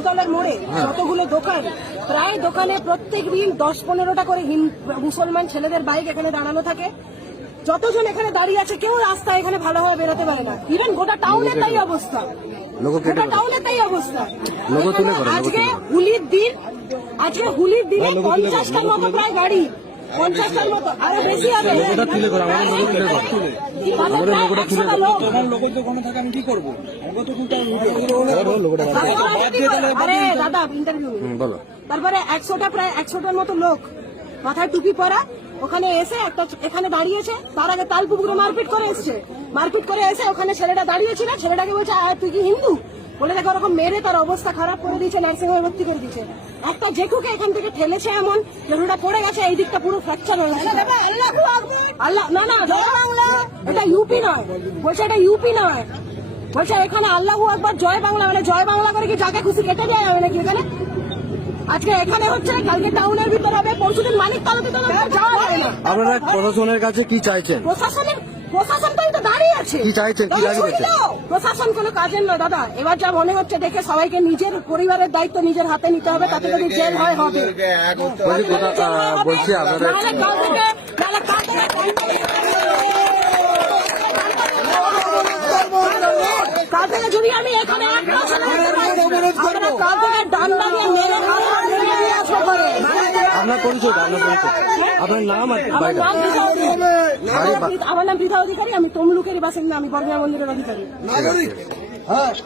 নিমতলার মোড়ে যতগুলো দোকান, প্রায় দোকানে প্রত্যেক দিন 10-15টা করে মুসলমান ছেলেদের বাইক এখানে দাঁড়ানো থাকে। যতজন এখানে দাঁড়িয়ে আছে কেউ রাস্তা এখানে ভালোভাবে বেরোতে পারে না। ইভেন গোটা টাউনের তাই অবস্থা, গোটা টাউনের তাই অবস্থা। আজকে হোলির দিনে 50টার মতো প্রায় গাড়ি, 50টার মতো, আরো বেশি হবে। আরে দাদা ইন্টারভিউ, তারপরে 100টা প্রায় 100টার মতো লোক মাথায় টুপি পরা ওখানে এসে একটা এখানে দাঁড়িয়েছে। তার আগে তালপুকুরে মারপিট করে এসে ওখানে ছেলেটা দাঁড়িয়েছিল, ছেলেটাকে বলছে তুই কি হিন্দু বলে দেখো ওরকম মেরে তার অবস্থা খারাপ করে দিয়েছে, নার্সিং হোমে ভর্তি করে দিয়েছে। একটা জেঠুকে এখান থেকে ঠেলেছে এমন জেঠুটা পড়ে গেছে, এই দিকটা পুরো ফ্র্যাকচার হয়ে গেছে। আল্লাহ না না, জয় বাংলা, এটা ইউপি নয়, বলছে এটা ইউপি নয়, বলছে এখানে আল্লাহু আকবার জয় বাংলা, মানে জয় বাংলা করে কি যাকে খুশি কেটে দেওয়া যাবে নাকি এখানে? আজকে এখানে হচ্ছে, কালকে টাউনের ভিতর হবে, পরশুদিন মানিকতলাতে যাওয়া যাবে না। আপনারা প্রশাসনের কাছে কি চাইছেন? প্রশাসনটাই তো দাঁড়িয়ে আছে, কি চাইছেন? কি দাবি করছেন? প্রশাসন কোনো কাজের নয় দাদা। এবার যা মনে হচ্ছে দেখে সবাইকে নিজের পরিবারের দায়িত্ব নিজের হাতে নিতে হবে, তাতে যদি জেল হয় হবে। বলছি আপনারা কাল থেকে যদি আমি এখানে ডান্ডা দিয়ে মেরে আপনার পরিচয়, আপনার নাম আর বাড়িটা? আমার নাম পৃথা অধিকারী, আমি তমলুকের বাসিন্দা, আমি বর্গা মন্দিরের অধিকারী।